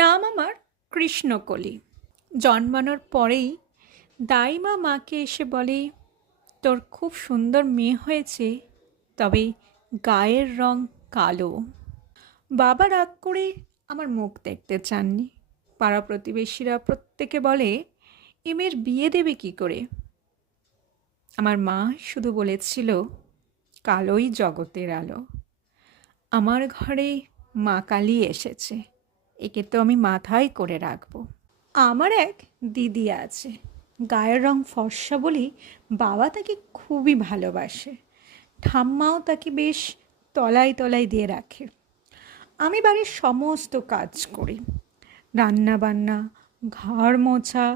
নাম আমার কৃষ্ণকলি। জন্মানোর পরেই দাইমা মাকে এসে বলে, তোর খুব সুন্দর মেয়ে হয়েছে, তবে গায়ের রং কালো। বাবা রাগ করে আমার মুখ দেখতে চাননি। পাড়া প্রতিবেশীরা প্রত্যেকে বলে, এ মেয়ের বিয়ে দেবে কী করে। আমার মা শুধু বলেছিল, কালোই জগতের আলো। আমার ঘরে মা কালী এসেছে, একে তো আমি মাথায় করে রাখবো। আমার এক দিদি আছে, গায়ের রং ফর্সা বলেই বাবা তাকে খুবই ভালোবাসে। ঠাম্মাও তাকে বেশ তলায় তলায় দিয়ে রাখে। আমি বাড়ির সমস্ত কাজ করি, রান্না বান্না, ঘর মোছা,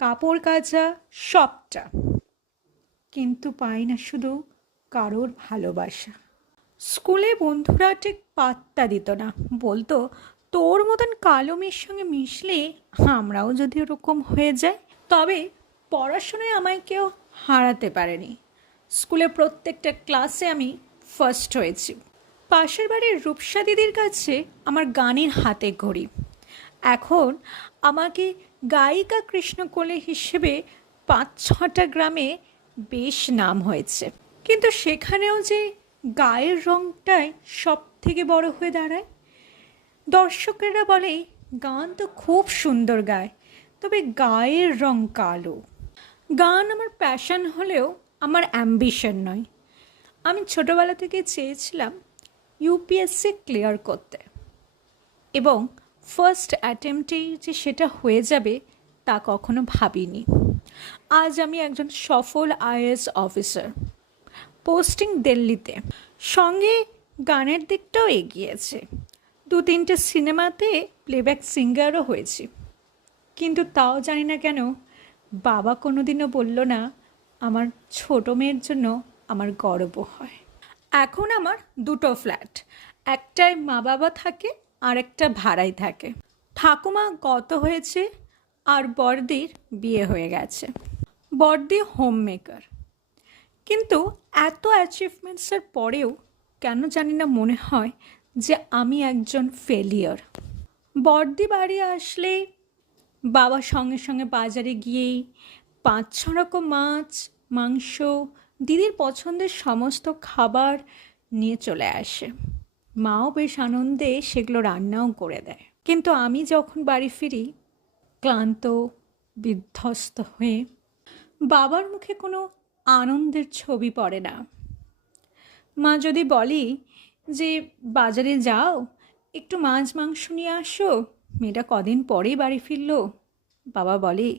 কাপড় কাচা, সবটা। কিন্তু পাই না শুধু কারোর ভালোবাসা। স্কুলে বন্ধুরা ঠিক পাত্তা দিত না, বলতো, তোর মতন কালো মেয়ের সঙ্গে মিশলে আমরাও যদি ওরকম হয়ে যাই। তবে পড়াশোনায় আমায় কেউ হারাতে পারেনি। স্কুলে প্রত্যেকটা ক্লাসে আমি ফার্স্ট হয়েছি। পাশের বাড়ির রূপসা দিদির কাছে আমার গানের হাতে ঘড়ি। এখন আমাকে গায়িকা কৃষ্ণকলি হিসেবে 5-6টা গ্রামে বেশ নাম হয়েছে। কিন্তু সেখানেও যে গায়ের রঙটাই সব থেকে বড় হয়ে দাঁড়ায়। দর্শকেরা বলে, গান তো খুব সুন্দর গায়, তবে গায়ের রং কালো। গান আমার প্যাশন হলেও আমার অ্যাম্বিশন নয়। আমি ছোটোবেলা থেকে চেয়েছিলাম ইউপিএসসি ক্লিয়ার করতে, এবং ফার্স্ট অ্যাটেম্পটেই যে সেটা হয়ে যাবে তা কখনো ভাবিনি। আজ আমি একজন সফল আইএএস অফিসার, পোস্টিং দিল্লিতে। সঙ্গে গানের দিকটাও এগিয়েছে, 2-3টে সিনেমাতে প্লেব্যাক সিঙ্গারও হয়েছি। কিন্তু তাও জানি না কেন বাবা কোনোদিনও বলল না আমার ছোটো মেয়ের জন্য আমার গর্ব হয়। এখন আমার 2টো ফ্ল্যাট, একটায় মা বাবা থাকে আর একটা ভাড়ায় থাকে। ঠাকুমা গত হয়েছে আর বড়দির বিয়ে হয়ে গেছে। বড়দি হোম মেকার। কিন্তু এত অ্যাচিভমেন্টসের পরেও কেন জানি না মনে হয় যে আমি একজন ফেলিয়ার। বড়দি বাড়ি আসলে বাবা সঙ্গে সঙ্গে বাজারে গিয়েই 5-6 রকম মাছ, মাংস, দিদির পছন্দের সমস্ত খাবার নিয়ে চলে আসে। মাও বেশ আনন্দে সেগুলো রান্নাও করে দেয়। কিন্তু আমি যখন বাড়ি ফিরি ক্লান্ত, বিধ্বস্ত হয়ে, বাবার মুখে কোনো আনন্দের ছবি পড়ে না। মা যদি বলি যে বাজারে যাও, একটু মাছ মাংস নিয়ে আসো, মেয়েটা কদিন পরেই বাড়ি ফিরলো, বাবা বলে,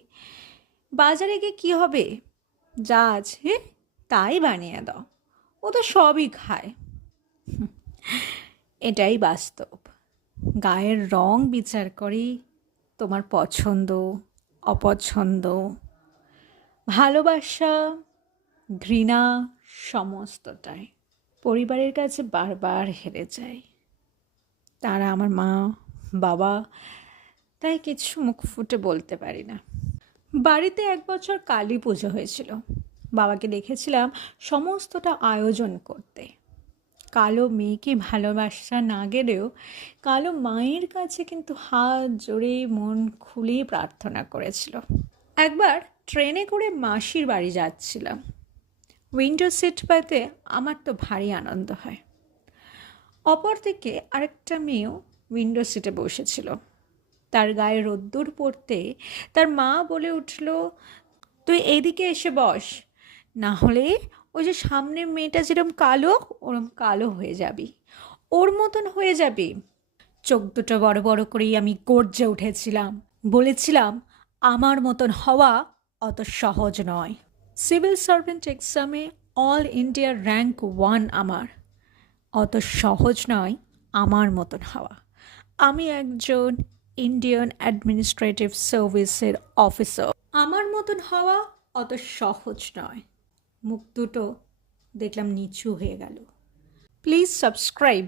বাজারে গিয়ে কী হবে, যা আছে তাই বানিয়ে দাও, ও তো সবই খায়। এটাই বাস্তব। গায়ের রং বিচার করি, তোমার পছন্দ, অপছন্দ, ভালোবাসা, ঘৃণা, সমস্তটাই পরিবারের কাছে বারবার হেরে যায়। তারা আমার মা বাবা, তাই কিছু মুখ ফুটে বলতে পারি না। বাড়িতে 1 বছর কালী পুজো হয়েছিল। বাবাকে দেখেছিলাম সমস্তটা আয়োজন করতে। কালো মেয়েকে ভালোবাসা না গেলেও কালো মায়ের কাছে কিন্তু হাত জোড়ে মন খুলে প্রার্থনা করেছিল। একবার ট্রেনে করে মাসির বাড়ি যাচ্ছিলাম। উইন্ডো সিট পেতে আমার তো ভারী আনন্দ হয়। অপরদিকে আরেকটা মেয়েও উইন্ডো সিটে বসেছিল। তার গায়ে রোদ্দুর পড়তে তার মা বলে উঠল, তুই এইদিকে এসে বস, না হলে ওই যে সামনের মেয়েটা যেরকম কালো ওরম কালো হয়ে যাবি, ওর মতন হয়ে যাবি। চোখ দুটো বড় বড় করেই আমি গর্জে উঠেছিলাম। বলেছিলাম, আমার মতন হওয়া অত সহজ নয়। সিভিল সার্ভেন্ট এক্সামে অল ইন্ডিয়া র্যাঙ্ক 1 আমার। অত সহজ নয় আমার মতন হওয়া। আমি একজন ইন্ডিয়ান অ্যাডমিনিস্ট্রেটিভ সার্ভিসের অফিসার। আমার মতন হওয়া অত সহজ নয়। মুখ দুটো দেখলাম নিচু হয়ে গেল। Please subscribe.